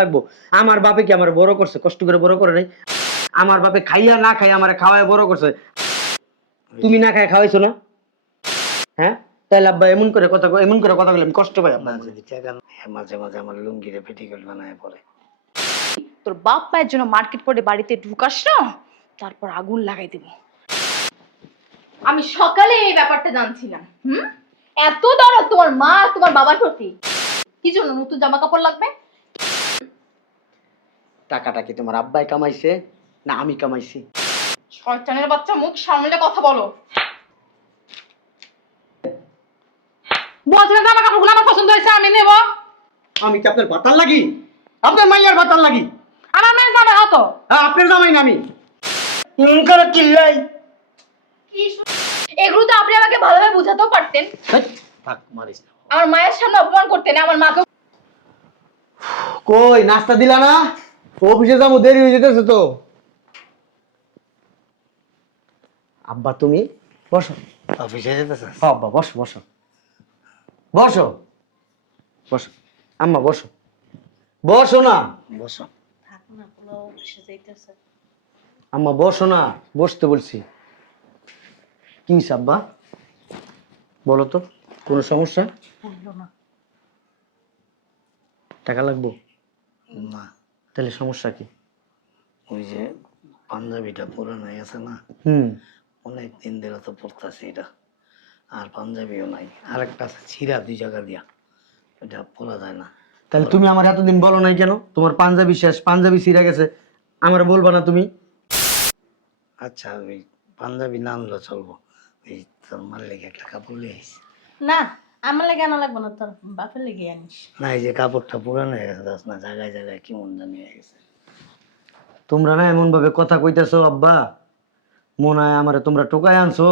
লাগবো। আমার বাপে কি আমার বড় করছে? কষ্ট করে বড় করে নাই? আমার বাপে খাইয়া না খাইয়া আমারে খাওয়ায় বড় করছে। তুমি না খাইয়া খাওয়াইছো না? হ্যাঁ? তাইলে আব্বা এমন করে কথা বললে আমি কষ্ট পাই আব্বা। না যদি টাকা মাঝে মাঝে আমার লুঙ্গিরে পেটিকোট বানায় পরে। তোর বাপ মায়ের জন্য মার্কেট করে বাড়িতে ঢুকাস না, তারপর আগুন লাগাই দেব। আমি সকালে এই ব্যাপারটা জানছিলাম। এত দরদ তোমার মা তোমার বাবার প্রতি। কি জন্য নতুন জামা কাপড় লাগবে? টাকাটা কি তোমার আব্বাই কামাইছে না আমি কামাইছি? শয়তানের বাচ্চা, মুখ সামলে কথা বলো। বলছিলাম জামা কাপড়গুলো আমার পছন্দ হয়েছে, আমি নেব। আমি কি আপনার ভাতার লাগি? আপনার মাইয়ার ভাতার লাগি? আমার মেয়ের জামা হতো। হ্যাঁ, আপনার জামাই না আমি। করে চিল্লাই। এগুলো তো আপনি আমাকে ভালোভাবে বুঝাতেও পারতেন। থাক, মারিস না। আমার মায়ের সামনে অপমান করতেন, আমার মাকে। কই নাস্তা দিলা না? অফিসে যাবো, দেরি হয়ে যেতেছে তো। আব্বা তুমি বসো। অফিসে যেতেছে? আব্বা বসো বসো বসো বসো। আম্মা বসো। বসো না। বসো। আম্মা বসো না, বসতে বলছি। কি হইছে আব্বা? বলো তো, কোনো সমস্যা? টাকা লাগবো? না, তাহলে সমস্যা কি? ওই যে পাঞ্জাবিটা পুরানো আছে না, অনেক দিন ধরে তো পড়তেছি এটা, আর পাঞ্জাবিও নাই। আর একটা আছে ছিঁড়া 2 জায়গা দিয়া, এটা পরা যায় না। তাহলে তুমি আমার এতদিন বলো নাই কেন? তোমার পাঞ্জাবি শেষ, পাঞ্জাবি ছিঁড়ে গেছে, আমার বলবা না তুমি? আচ্ছা, ওই পাঞ্জাবি না আনলেও চলবো। ওই তোর মার লেগে একটা কাপড় নিয়ে আইছি। না, আমার লেগে আনা লাগবে না, তোর বাপের লেগে আনিস। না, এই যে কাপড়টা পুরানো হয়ে গেছে, দাস না, জায়গায় জায়গায় কেমন জানি হয়ে গেছে। তোমরা না এমন ভাবে কথা কইতেছো আব্বা, মনে হয় আমারে তোমরা টোকাই আনছো।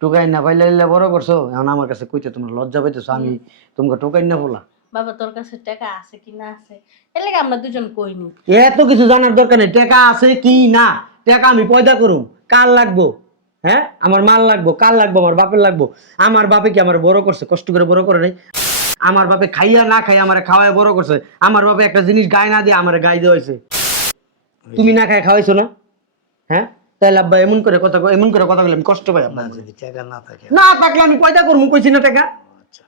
টোকাই না পাইলে ইল্লা বড় করছো, এখন আমার কাছে কইতে তোমরা লজ্জা পাইতেছো। আমি তোমরা টোকাই না বলা? বাবা, তোর কাছে টাকা আছে কি না আছে এর লেগে আমরা দুজন কইনি। এত কিছু জানার দরকার নেই। টাকা আছে কি না, টাকা আমি পয়দা করুম। কার লাগবো? হ্যাঁ, আমার মাল লাগবো, কার লাগবো? আমার বাপের লাগবো। আমার বাপে কি আমার বড় করছে? কষ্ট করে বড় করে নাই? আমার বাপে খাইয়া না খাইয়া আমারে খাওয়ায় বড় করছে। আমার বাপে একটা জিনিস গায়ে না দিয়ে আমারে গায়ে দেওয়া হয়েছে। তুমি না খাই খাওয়াইছো না? হ্যাঁ, তাহলে আব্বা এমন করে কথা বলে আমি কষ্ট পাই আব্বা। না যদি টাকা না থাকে। না থাকলে আমি পয়দা করবো, কইছি না টাকা। আচ্ছা,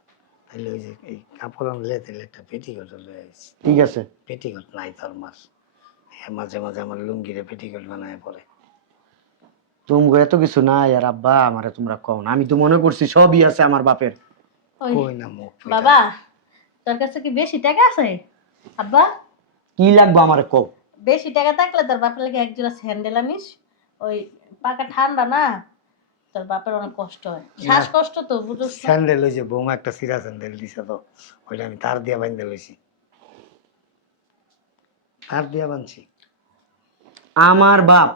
তাহলে ওই যে এই কাপড় আনলে তাহলে একটা পেটিকোট লয়ে আইছি। ঠিক আছে। পেটিকোট নাই তোর মার। মাঝে মাঝে আমার লুঙ্গিরে পেটিকোট বানায় পরে। তুমি এত কিছু নাই আর আব্বা আমারে তোমরা কও না। আমি তো মনে করছি সবই আছে আমার বাপের। ওই কই না মুখ ফুইটা। বাবা, তোর কাছে কি বেশি টাকা আছে? আব্বা, কি লাগবো আমারে কও। বেশি টাকা থাকলে তোর বাপের লেগে এক জোড়া স্যান্ডেল আনিস। ওই পাকা ঠান্ডা না, তোর বাপের অনেক কষ্ট হয়, শ্বাসকষ্ট তো বুঝছ না? স্যান্ডেল ওই যে বৌমা একটা সিরা স্যান্ডেল দিছে তো, ওইটা আমি তার দিয়া বান্ধে লইছি। তার দিয়া বানছি। আমার বাপ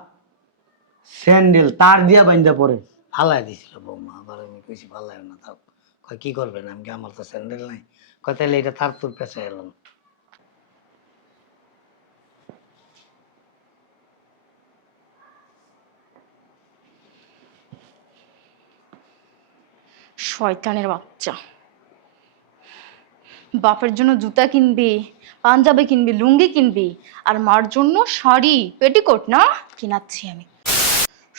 স্যান্ডেল তার দিয়া বাইন্দা পরে? ফালাই দিছিল বৌমা, আবার আমি কইছি ফালাই না, তাও কয় কি করবেন? আমি কি, আমার তো স্যান্ডেল নাই। কয় তাহলে এটা তার তোর পেঁচা এলাম। শয়তানের বাচ্চা, বাপের জন্য জুতা কিনবি, পাঞ্জাবি কিনবি, লুঙ্গি কিনবি, আর মার জন্য শাড়ি পেটিকোট না কিনাচ্ছি আমি।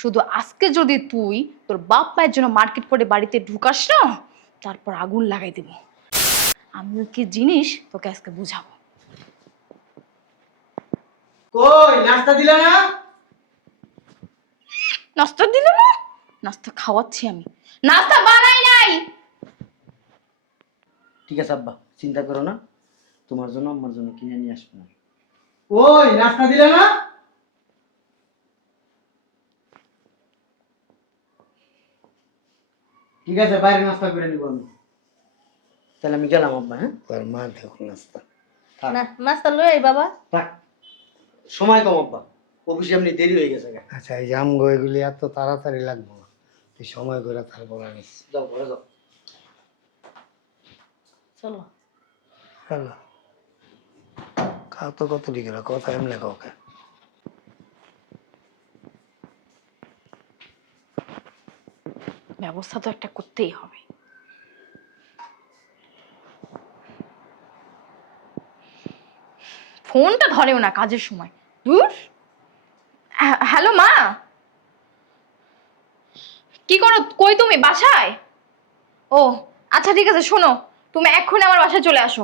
শুধু আজকে যদি তুই তোর বাপ মায়ের জন্য মার্কেট করে বাড়িতে ঢুকাস না, তারপর আগুন লাগাই দেব। আমিও কি জিনিস তোকে আজকে বুঝাবো। কই নাস্তা দিলা না? নাস্তা দিল না? নাস্তা খাওয়াচ্ছি আমি, নাস্তা বানাই নাই। ঠিক আছে আব্বা, চিন্তা করো না, তোমার জন্য আমার জন্য কিনে নিয়ে আসবো না। ওই নাস্তা দিলে না? ঠিক আছে, বাইরে নাস্তা করে নিবো আমি। তাহলে আমি গেলাম আব্বা। হ্যাঁ, তোর মা দেখুন নাস্তা। না, নাস্তা লই আই বাবা। থাক, সময় কম আব্বা, অফিসে এমনি দেরি হয়ে গেছে। আচ্ছা, এই জামগো এগুলি এত তাড়াতাড়ি লাগবো না, তুই সময় করে তারপর আনিস। যাও ঘরে যাও। চলো। হ্যালো, খাও তো কত দিকে কথা এমনি কাউকে। ব্যবস্থা তো একটা করতেই হবে। ফোনটা ধরেও না কাজের সময়। দূর। হ্যালো মা, কি করো? কই তুমি? বাসায়? ও আচ্ছা ঠিক আছে, শোনো, তুমি এক্ষুনি আমার বাসায় চলে আসো।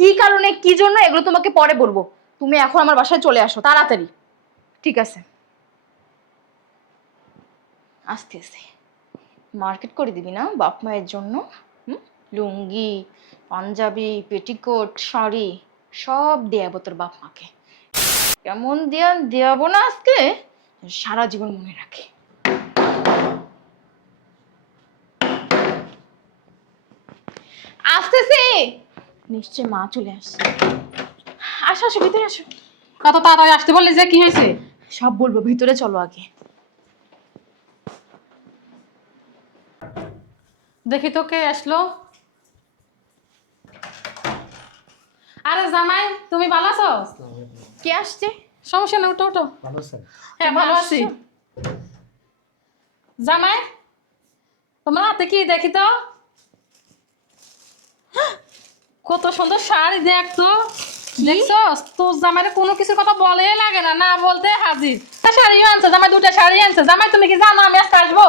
কি কারণে, কি জন্য, এগুলো তোমাকে পরে বলবো। তুমি এখন আমার বাসায় চলে আসো তাড়াতাড়ি। ঠিক আছে, আস্তে আস্তে মার্কেট করে দিবি না বাপ মায়ের জন্য? লুঙ্গি, পাঞ্জাবি, পেটিকোট, শাড়ি সব দেয়াবো তোর বাপ মাকে। কেমন দেয়াবো না আজকে, সারা জীবন মনে রাখে। আসতেছি, নিশ্চয় মা চলে আসছে। আসো আসো, ভিতরে আসো। কত তাড়াতাড়ি আসতে বললি যে, কি হয়েছে? সব বলবো, ভিতরে চলো আগে। দেখি তো কে আসলো। আরে জামাই, তুমি ভালো আছো? কে আসছে? সমস্যা নেই, ওটো ওটো। হ্যাঁ ভালো আছি। জামাই, তোমার হাতে কি দেখি তো। কত সুন্দর শাড়ি, দেখতো দেখছো? তোর জামাইরে কোনো কিছুর কথা বলে লাগে না, না বলতে হাজির। তা শাড়িও আনছে জামাই, 2টা শাড়ি আনছে। জামাই তুমি কি জানো আমি আজকে আসবো?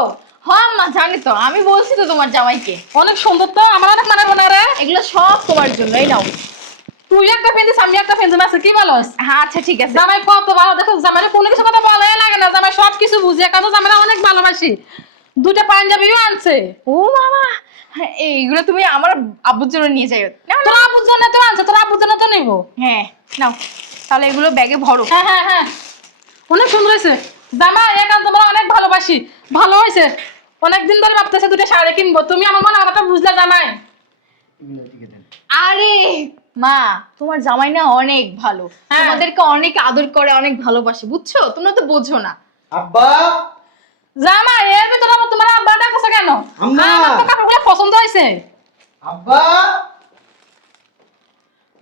হ্যাঁ মা জানি তো, আমি বলছি তো তোমার জামাইকে। অনেক সুন্দর তো, আমার অনেক মানাবো না রে। এগুলো সব তোমার জন্য, এই নাও। তুই একটা পেন্দিস, আমি একটা পেন্দিস, আছে কি বলস? হ্যাঁ আচ্ছা ঠিক আছে। জামাই কত ভালো, দেখো জামাইরে কোনো কিছু কথা বলে লাগে না, জামাই সব কিছু বুঝে, কারণ জামাইরা অনেক ভালোবাসি। 2টা পাঞ্জাবিও আনছে। ও মামা, হ্যাঁ, এইগুলো তুমি আমার আব্বুর জন্য নিয়ে যাও। নাও, তোর নাও। আব্বুর জন্য তো আনছে, তোর আব্বুর জন্য তো নিবো। হ্যাঁ নাও, তাহলে এগুলো ব্যাগে ভরো। হ্যাঁ হ্যাঁ হ্যাঁ, অনেক সুন্দর হয়েছে জামাই, এখন তোমার অনেক ভালোবাসি। ভালো হয়েছে, অনেকদিন ধরে ভাবতেছে 2টা শাড়ি কিনবো, তুমি আমার মনে আমারটা বুঝলে জামাই। আরে মা, তোমার জামাই না অনেক ভালো, হ্যাঁ। তোমাদেরকে অনেক আদর করে, অনেক ভালোবাসে, বুঝছো? তোমরা তো বোঝো না। আব্বা, জামাই এর ভিতরে আবার তোমার আব্বা ডাকছে কেন? আম্মা। আমার তো কাপড়গুলো পছন্দ হয়েছে। আব্বা,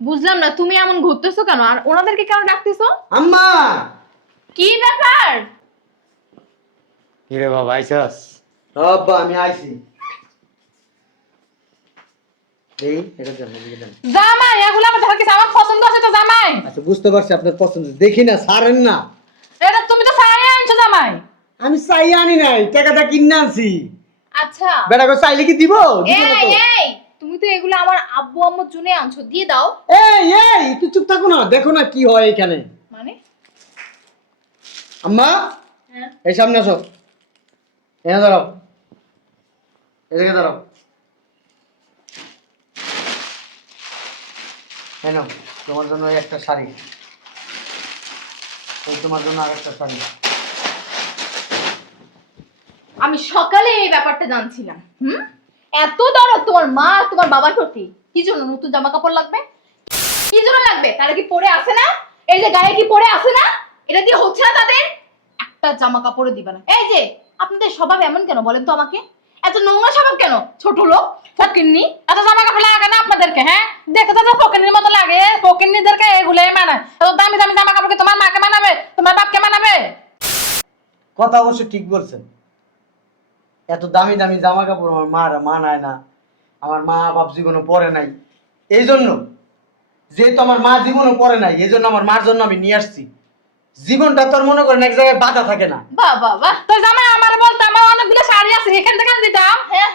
বুঝলাম না, তুমি এমন ঘুরতেছো কেন, আর ওনাদেরকে কেন ডাকতেছো? আম্মা। কি ব্যাপার? কিরে বাবা, আইছাস? আব্বা আমি আইছি। এই এটা দেন, এদিকে দেন। জামাই এগুলো আমার দেখা কিছু আমার পছন্দ আছে তো জামাই। আচ্ছা বুঝতে পারছি আপনার পছন্দ, দেখি না ছাড়েন না। এটা তুমি তো শাড়ি আনছো জামাই। আমি চাই আনি নাই, টাকাটা কিনে আনছি। আচ্ছা বেটা করে চাইলে কি দিব? দিব না তো। এই তুমি তো এগুলো আমার আব্বু আম্মুর জন্য আনছো, দিয়ে দাও। এই একটু চুপ থাকো না, দেখো না কি হয় এখানে। মানে আম্মা, হ্যাঁ এই সামনে আসো, এখানে দাঁড়াও, এদিকে দাঁড়াও। এই নাও, তোমার জন্য এই একটা শাড়ি, এই তোমার জন্য আরেকটা শাড়ি। আমি সকালে এই ব্যাপারটা জানছিলাম। এত দরদ তোমার মা আর তোমার বাবার প্রতি। কি জন্য নতুন জামা কাপড় লাগবে? কি জন্য লাগবে? তারা কি পরে আসে না? এই যে গায়ে কি পরে আসে না? এটা দিয়ে হচ্ছে না তাদের? একটা জামা কাপড়ও দিবে না। এই যে আপনাদের স্বভাব এমন কেন বলেন তো আমাকে? এত নোংরা স্বভাব কেন? ছোট লোক, ফকিন্নি। এত জামা কাপড় লাগে না আপনাদেরকে? হ্যাঁ দেখে তো ফকিন্নির মতো লাগে, ফকিন্নিদেরকে এগুলোই মানায়। এত দামি দামি জামা কাপড় কি তোমার মাকে মানাবে, তোমার বাপকে মানাবে? কথা অবশ্য ঠিক বলছেন, এত দামি দামি জামা কাপড় আমার মারা মানায় না, আমার মা বাপ জীবনে পরে নাই। এই জন্য যেহেতু আমার মা জীবনে পরে নাই, এই জন্য আমার মার জন্য আমি নিয়ে আসছি। জীবনটা তোর মনে করেন এক জায়গায় বাধা থাকে না। বাহ বাহ বাহ। তো জামাই আমার বলতে আমার অনেকগুলো শাড়ি আছে, এখান থেকে দিতাম। হ্যাঁ,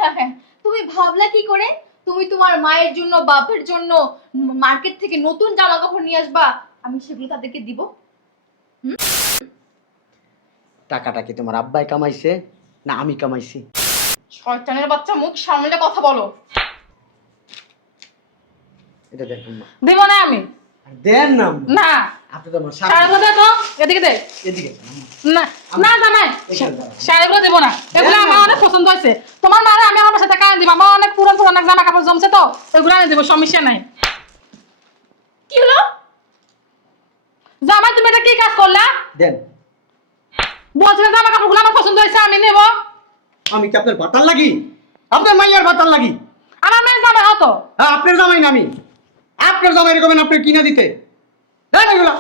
তুমি ভাবলা কি করে তুমি তোমার মায়ের জন্য বাপের জন্য মার্কেট থেকে নতুন জামা কাপড় নিয়ে আসবা, আমি সেগুলো তাদেরকে দিব? টাকাটা কি তোমার আব্বাই কামাইছে না আমি কামাইছি? শয়তানের বাচ্চা, মুখ সামলে কথা বলো। এটা দেখুন না, দিব না আমি। দেন না না আপনি তো আমার শাড়িগুলো দে তো, এদিকে দে। এদিকে না না জামাই, শাড়িগুলো দেবো না, এগুলো আমার অনেক পছন্দ হয়েছে। তোমার মারা আমি আমার সাথে কাজ দিব, আমার অনেক পুরান পুরান জামা কাপড় জমছে তো, এগুলো আনে দেবো, সমস্যা নাই। কি হলো? জামাই তুমি এটা কি কাজ করলা? দেন। বলছিলাম জামা কাপড়গুলো আমার পছন্দ হয়েছে, আমি নেব। আমি কি আপনার ভাতার লাগি? আপনার মাইয়ার ভাতার লাগি? আমার মেয়ের জামাই হতো। হ্যাঁ আপনার জামাই না আমি, আপনার জামাই এরকম আপনি কিনা দিতে দেন এগুলা।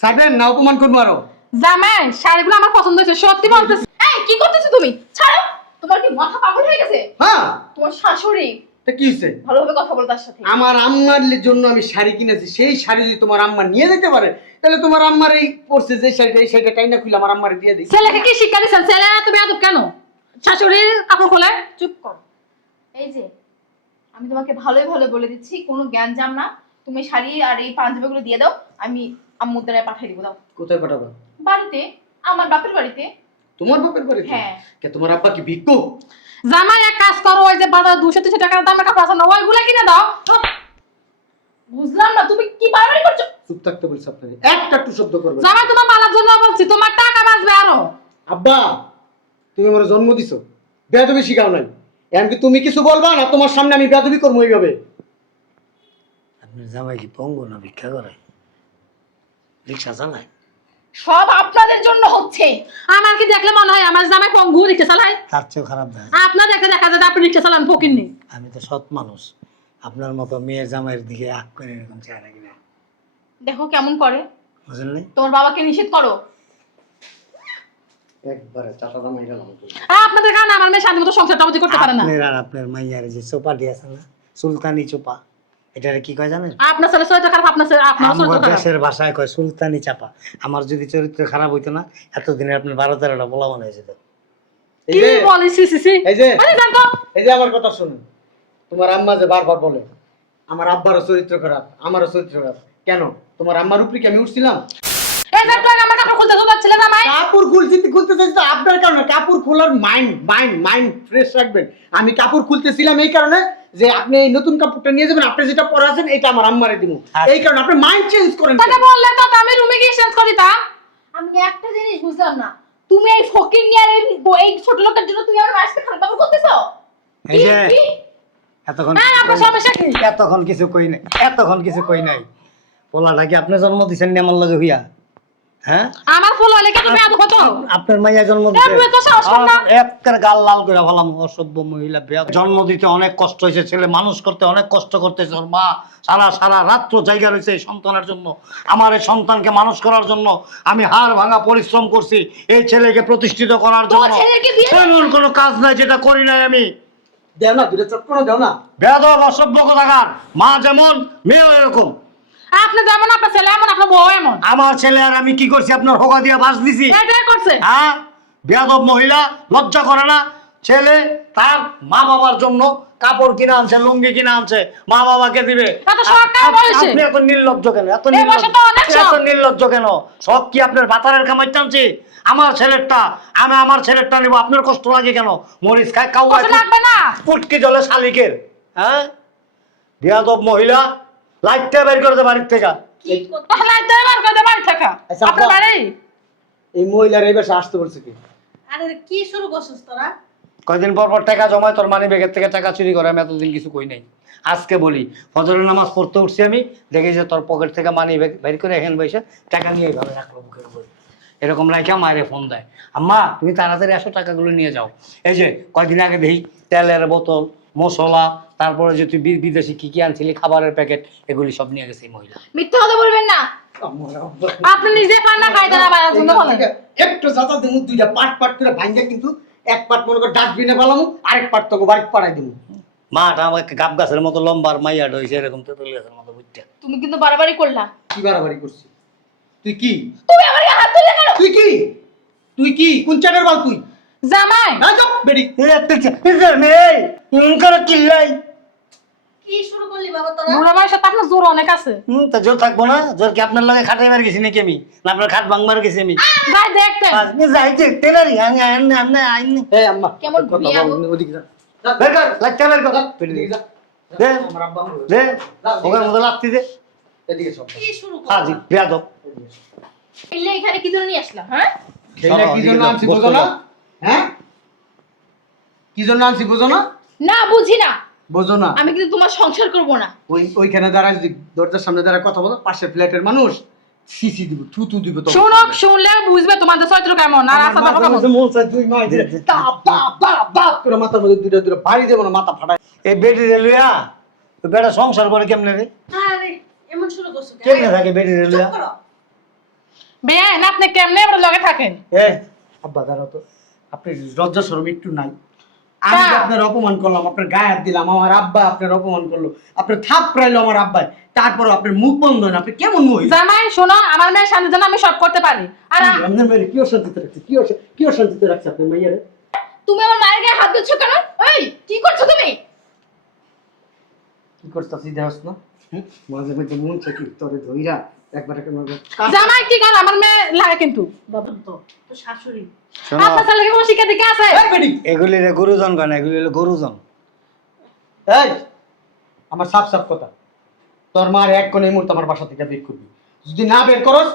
সাইবেন না অপমান করবো আরো। জামাই শাড়িগুলো আমার পছন্দ হয়েছে, সত্যি বলতেছি। এই কি করতেছো তুমি? ছাড়ো, তোমার কি মাথা পাগল হয়ে গেছে? হ্যাঁ তোমার শাশুড়ি তা কি হইছে? ভালোভাবে কথা বল তার সাথে। আমার আম্মার জন্য আমি শাড়ি কিনেছি, সেই শাড়ি যদি তোমার আম্মা নিয়ে যেতে পারে তাহলে তোমার আম্মার এই পড়ছে যে শাড়িটা, এই শাড়িটা টাইনা খুলে আমার আম্মারে দিয়ে দিই। ছেলেকে কি শিক্ষা দিচ্ছেন? ছেলে এত বেয়াদব কেন? শাশুড়ির কাপড় খোলে? চুপ কর। এই যে আমি তোমাকে ভালোই ভালো বলে দিচ্ছি, কোনো জ্ঞান জাম না। তুমি শাড়ি আর এই পাঞ্জাবিগুলো দিয়ে দাও, আমি আম্মুর দ্বারা পাঠিয়ে দিব। দাও। কোথায় পাঠাবো? বাড়িতে, আমার বাপের বাড়িতে। তোমার বাপের বাড়িতে? হ্যাঁ। কে তোমার আব্বা কি ভিক্ষুক? জামাই এক কাজ করো, ওই যে বাজার 200-300 টাকার দামের কাপড় আছে না, ওইগুলা কিনে দাও। বুঝলাম না তুমি কি বাড়াবাড়ি করছো। চুপ থাকতে বলছি আপনাকে, একটা একটু শব্দ করবে না। জামাই তোমার বালার জন্য বলছি, তোমার টাকা বাঁচবে আরো। আব্বা তুমি আমার জন্ম দিছো, বেয়াদবি শিখাও নাই, এমনকি তুমি কিছু বলবা না, তোমার সামনে আমি বেয়াদবি করবো এইভাবে। আপনার জামাই কি পঙ্গু না ভিক্ষা করে? রিক্সা চালায়? সব আপনাদের জন্য হচ্ছে। আমার কি দেখলে মনে হয় আমার জামাই পঙ্গু রিক্সা চালায়? তার চেয়েও খারাপ দেয়। আপনার দেখে দেখা যায় আপনি রিক্সা চালান ফকিন্নি। আমি তো সৎ মানুষ, আপনার মতো মেয়ের জামাইয়ের দিকে আগ করে এরকম চেহারা কিনা, দেখো কেমন করে। বুঝলেন? তোমার বাবাকে নিষেধ করো। একবারে চাটা মাইরা নাও। আপনাদের কারণে আমার মেয়ে শান্তি মতো সংসারটা অবধি করতে পারে না। আপনার আর আপনার মাইয়ার যে চোপা দিয়েছে না, সুলতানি চোপা, এটারে কি কয় জানেন? আপনার ছেলে চরিত্র খারাপ, আপনার আমার চরিত্র খারাপ। দেশের ভাষায় কয় সুলতানি চাপা। আমার যদি চরিত্র খারাপ হইতো না, এতদিনে আপনার 12-13টা পোলা মনে হয়েছে। এই কি যে বলিস? এই যে জানতো এই যে আমার কথা শুনুন, তোমার আম্মা যে বারবার বলে আমার আব্বারও চরিত্র খারাপ, আমারও চরিত্র খারাপ, কেন তোমার আম্মার উপরে কি আমি উঠছিলাম? এই যে তুই আমার কাপড় খুলতে যাচ্ছিলে জামাই। কাপড় খুলতে চাইছি তো আপনার কারণে, কাপড় খোলার মাইন্ড ফ্রেশ রাখবেন। আমি কাপড় খুলতেছিলাম এই কারণে যে আপনি এই নতুন কাপড়টা নিয়ে যাবেন, আপনি যেটা পরে আছেন এটা আমার আম্মারে দিব, এই কারণে আপনি মাইন্ড চেঞ্জ করেন। তাকে বললে তো আমি রুমে গিয়ে চেঞ্জ করি তা। আমি একটা জিনিস বুঝলাম না, তুমি এই ফকির নিয়ে আর এই ছোট লোকের জন্য তুমি আমার মাসকে খারাপ ব্যবহার করতেছো। এই যে এতক্ষণ আপনার সমস্যা কি? এতক্ষণ কিছু কই নাই, পোলাটা কি আপনি জন্ম দিচ্ছেন নি আমার লগে হইয়া? হ্যাঁ, আমার ফুল হলে কি তুমি এত হতো? আপনার মাইয়া জন্ম এ তো সাহস কম না। একের গাল লাল করে ফেলাম, অসভ্য মহিলা। জন্ম দিতে অনেক কষ্ট হয়েছে, ছেলে মানুষ করতে অনেক কষ্ট করতেছে, ওর মা সারা রাত্র জায়গা রয়েছে এই সন্তানের জন্য। আমার এই সন্তানকে মানুষ করার জন্য আমি হাড় ভাঙা পরিশ্রম করছি, এই ছেলেকে প্রতিষ্ঠিত করার জন্য। ছেলেকে বিয়ে এমন কোনো কাজ নাই যেটা করি নাই আমি। দেও না, দুটো চক্কর দেও না। বেয়াদব অসভ্য কোথাকার, মা যেমন মেয়েও এরকম। আপনি যেমন আপনার ছেলে এমন, আপনার বউ এমন। আমার ছেলে আর আমি কি করছি? আপনার হোগা দিয়ে বাস দিছি? এটাই করছে। হ্যাঁ, বেয়াদব মহিলা, লজ্জা করে না? ছেলে তার মা বাবার জন্য কাপড় কিনে আনছে, লুঙ্গি কিনে আনছে, মা বাবাকে দিবে। এত শখ কেন বয়সে? আপনি এত নির্লজ্জ কেন? এই বয়সে তো অনেক শখ। এত নির্লজ্জ কেন? সব কি আপনার বাতারের কামাই টানছি? আমার ছেলেরটা আমি আমার ছেলেরটা নিব, আপনার কষ্ট লাগে কেন? মরিচ খায় কাউ কষ্ট লাগবে না। পুটকি জলে শালিকের। হ্যাঁ, বেয়াদব মহিলা, লাইটটা বের করে দে বাড়ির থেকে। কি করতে তাহলে তো এবার কই বাড়ি থাকা। আচ্ছা, আপনার আব্বা। বাড়ি এই মহিলার এই বাসা আসতে বলছে কি? আরে কি শুরু করছিস তোরা? কয়দিন পর পর টাকা জমায়, তোর মানি ব্যাগের থেকে টাকা চুরি করে। আমি এতদিন কিছু কই নাই, আজকে বলি। ফজরের নামাজ পড়তে উঠছি আমি, দেখি যে তোর পকেট থেকে মানি ব্যাগ বের করে এখানে বসে টাকা নিয়ে এইভাবে রাখলো বুকের উপর, এরকম রাখা মায়ের ফোন দেয়, আম্মা তুমি তাড়াতাড়ি আসো, টাকাগুলো নিয়ে যাও। এই যে কয়দিন আগে দেখি তেলের বোতল, মশলা, তারপরে যে তুই বিদেশি কি কি আনছিলি, খাবারের প্যাকেট, এগুলি সব নিয়ে গেছে এই মহিলা। মিথ্যা কথা বলবেন না। আপনি নিজে পান না খাইতে না বাইরে জন্য বলেন। একটু যাতা দেবো, দুইটা পাট করে ভাঙ্গা, কিন্তু এক পাট মনে করে ডাস্টবিনে পালামু, আরেক পাট তোকে বাড়ি পাড়াই দিব। মাটা আমাকে গাব গাছের মতো লম্বার মাইয়াড হয়েছে, এরকম তেঁতুল গাছের মতো বুঝতে। তুমি কিন্তু বাড়াবাড়ি করলা। কি বাড়াবাড়ি করছিস? তুই কি তুমি আমার গায়ে হাত তুললে কেন? তুই কি কোন চাটের বল তুই? জামাই না যাও বেরি। চিল্লাই কি শুরু করলি বাবা তোরা? বুড়া মায়ের সাথে আপনার জোর অনেক আছে। তা জোর থাকবো না? জোর কি আপনার লগে খাটাই মার গেছি নাকি আমি? না আপনার খাট ভাঙবার গেছি আমি? যাই দেখতেন। আপনি যাই দেখতে না রে, আমি আইনি। এই আম্মা কেমন কথা বিয়া বল, গো? ওদিকে যা। বের কর, লাগতে বের কর। এদিকে যা। দে, আমার আব্বা বলবে। দে, ওখানে মতো লাগতে দে। এদিকে সব। কি শুরু হাজি, করলি? বেয়াদব। এলে এখানে কি জন্য নিয়ে আসলাম? হ্যাঁ, খেলে কি জন্য আনছি বুঝো না? হ্যাঁ, কি জন্য আনছি বুঝো না? না বুঝি না। বুঝো না? আমি কিন্তু তোমার সংসার করব না। ওইখানে দাঁড়ায় যদি দরজার সামনে দাঁড়ায় কথা বলো, পাশের ফ্ল্যাটের মানুষ সিসি দিব, থুতু দিব তো। শুনলে বুঝবে তোমাদের চরিত্র কেমন আর আশা পাবো কেমন। মাথার মধ্যে দুইটা বাড়ি দেবো না, মাথা ফাটায়। এই বেটি রেলুয়া, ওই বেটা সংসার করে কেমনে রে? আরে এমন শুরু করছিস কেন? কেমনে থাকে বেটি রেলুয়া? চুপ করো। বেআইন আপনি কেমনে এবার লগে থাকেন? এ, আব্বা দাঁড়াও তো, আপনি লজ্জা শরম একটু নাই? আমি যে আপনার অপমান করলাম, আপনার গায়ে হাত দিলাম, আমার আব্বা আপনার অপমান করলো, আপনার থাপড়াইলো আমার আব্বাই, তারপর আপনার মুখ বন্ধ না, আপনি কেমন মহিলা? জামাই শোনো, আমার মেয়ের সামনে যেন আমি সব করতে পারি। আর আপনার মেয়ের কি অশান্তিতে রাখছে, কি অশান্তিতে রাখছে আপনার মেয়েরে? তুমি আমার মায়ের গায়ে হাত দিচ্ছ কেন? এই কি করছো তুমি? কি করতেছি দেহস না? মাঝে মধ্যে মন চাই কি তোরে ধইরা একবার জামাই কি করে আমার মেয়ে লাগে কিন্তু বাবা তো তো শাশুড়ি আপনার ছেলেকে কোনো শিক্ষা দীক্ষা আছে? এগুলি রে গুরুজন গান, এগুলি হলো গুরুজন। এই আমার সাফ সাফ কথা, তোর মার এক কোণ এই মুহূর্তে আমার বাসা থেকে বের করবি, যদি না বের করস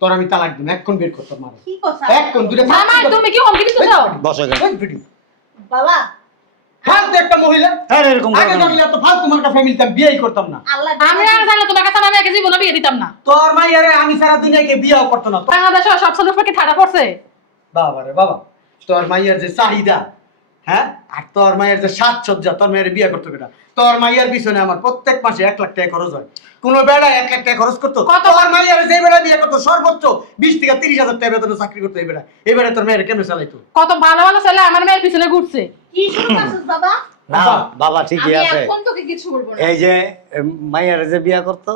তোর আমি তালাক দিব, এক কোণ বের কর তোর মার, কি কথা এক কোণ দুইটা জামাই তুমি কি হুমকি দিচ্ছ? বসো কেন? বাবা ফালতু একটা মহিলা, হ্যাঁ এরকম আগে জানলে তো ফালতু মার্কা ফ্যামিলিতে আমি বিয়েই করতাম না। আল্লাহ আমি আর জানলে তোমার কাছে আমার মেয়েকে জীবনে বিয়ে দিতাম না। তোর মাইয়ারে আমি সারা দুনিয়াকে বিয়েও করতো না। বাংলাদেশে সব ছেলের উপর কি ঠাডা পড়ছে? বাবা রে বাবা, তোর মাইয়ার যে চাহিদা, হ্যাঁ, আর তোর মায়ের যে সাজসজ্জা, তোর মায়ের বিয়ে করতে বেটা, তোর মাইয়ার পিছনে আমার প্রত্যেক মাসে 1 লাখ টাকা খরচ হয়। কোন বেড়া 1 লাখ টাকা খরচ করতো? কত? তোর মাইয়ার যে বেড়া বিয়ে করতো সর্বোচ্চ 20 থেকে 30,000 টাকা বেতনে চাকরি করতো, এই বেড়া তোর মায়ের কেমনে চালাইতো? কত ভালো ভালো ছেলে আমার মেয়ের পিছনে ঘুরছে। কি শুরু করছিস বাবা? না বাবা ঠিকই আমি আছে। এখন তোকে কিছু বলবো না। এই যে মাইয়ারে যে বিয়া করতো,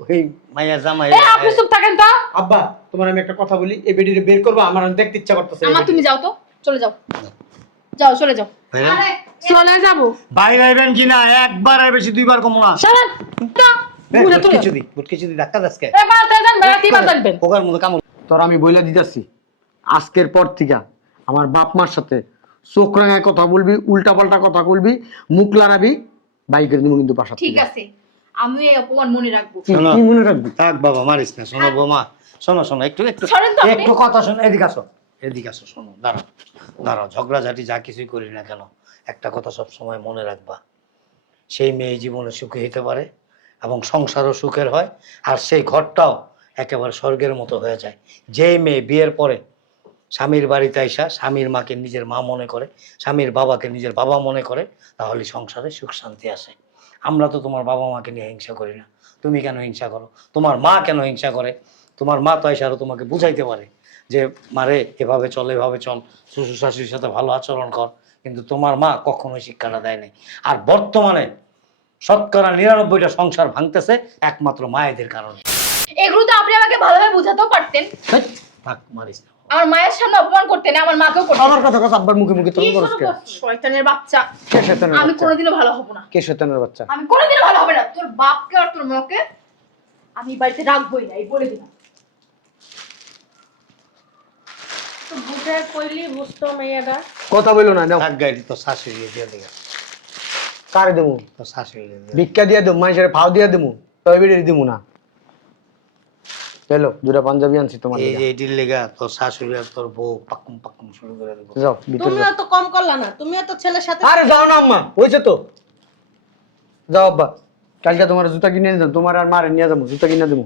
ওই মাইয়ার জামাই। এই আপনি চুপ থাকেন তো। আব্বা, তোমার আমি একটা কথা বলি, এই বেডিরে বের করবো, আমার আমি দেখতে ইচ্ছা করতেছে। আমার তুমি যাও তো, চলে যাও, যাও চলে যাও। আরে চলে যাবো। বাইরে আইবেন কিনা, একবার আর বেশি 2 বার কম না। চলেন তো। ঘুরে তুলে। কিছু দি ধাক্কা দাসকে এ বালতে যান, বেড়া কি বাল দেখবেন? পোকার মতো কামড়। তোর আমি বইলা দিতেছি, আজকের পর থেকে আমার বাপ মার সাথে চোখ রাঙায় কথা বলবি, উল্টা পাল্টা কথা বলবি, মুখ লড়াবি, বাইকের দিব কিন্তু বাসা ঠিক আছে, আমি এই অপমান মনে রাখবো। শোনো, কি মনে রাখবি? থাক বাবা মারিস না। শোনো বৌমা, শোনো শোনো, একটু সরেন তো আপনি। একটু কথা শোনো, এদিকে আসো, এদিকে আসো, শোনো, দাঁড়াও দাঁড়াও, ঝগড়াঝাটি যা কিছুই করি না কেন, একটা কথা সব সময় মনে রাখবা, সেই মেয়ে জীবনে সুখী হতে পারে এবং সংসারও সুখের হয়, আর সেই ঘরটাও একেবারে স্বর্গের মতো হয়ে যায়। যেই মেয়ে বিয়ের পরে স্বামীর বাড়িতে আইসা স্বামীর মাকে নিজের মা মনে করে, স্বামীর বাবাকে নিজের বাবা মনে করে, তাহলে সংসারে সুখ শান্তি আসে। আমরা তো তোমার বাবা মাকে নিয়ে হিংসা করি না, তুমি কেন হিংসা করো? তোমার মা কেন হিংসা করে? তোমার মা তো আইসা আরো তোমাকে বুঝাইতে পারে যে মারে এভাবে চল, এভাবে চল, শ্বশুর শাশুড়ির সাথে ভালো আচরণ কর, কিন্তু তোমার মা কখনোই শিক্ষাটা দেয় নাই। আর বর্তমানে 99% সংসার ভাঙতেছে একমাত্র মায়েদের কারণে। এগুলো তো আপনি আমাকে ভালোভাবে বোঝাতেও পারতেন। থাক, মারিস না। আমার মায়ের সামনে অপমান করতেন, আমার মাকেও করতেন। আমার কথা কথা আব্বার মুখে মুখে কি তুমি শুরু করছ কে? করছিস? শয়তানের বাচ্চা, কে শয়তানের আমি বাচ্চা? কোনোদিনও ভালো হব না। কে শয়তানের বাচ্চা? আমি কোনোদিনও ভালো হবে না। তোর বাপকে আর তোর মাকে আমি বাড়িতে রাখবোই না, এই বলে দিলাম। তো বুঝে কইলি বুঝতো মেয়েটা। কথা বইলো না, নাও। থাক গাড়ি তো শাশুড়ি দিয়ে দিগা, কারে দেবো? তো শাশুড়ি দিয়ে দিগা। ভিক্ষা দিয়ে দেবো, মানুষের ফাও দিয়ে দেবো, তবে বেরিয়ে দেবো না। চলো, দুটা পাঞ্জাবি আনছি তোমার এই লিগা। যে এটির লেগা তোর শাশুড়ি আর তোর বউ পাকুম পাকুম শুরু করে দেবো। যাও ভিতরে তুমিও যাও। তো কম করলা না, তুমিও তো ছেলের সাথে আরে যাও না আম্মা, হয়েছে তো, যাও আব্বা, কালকে তোমার জুতা কিনে নিয়ে যাবো, তোমার আর মারে নিয়ে যাবো, জুতা কিনে দেবো।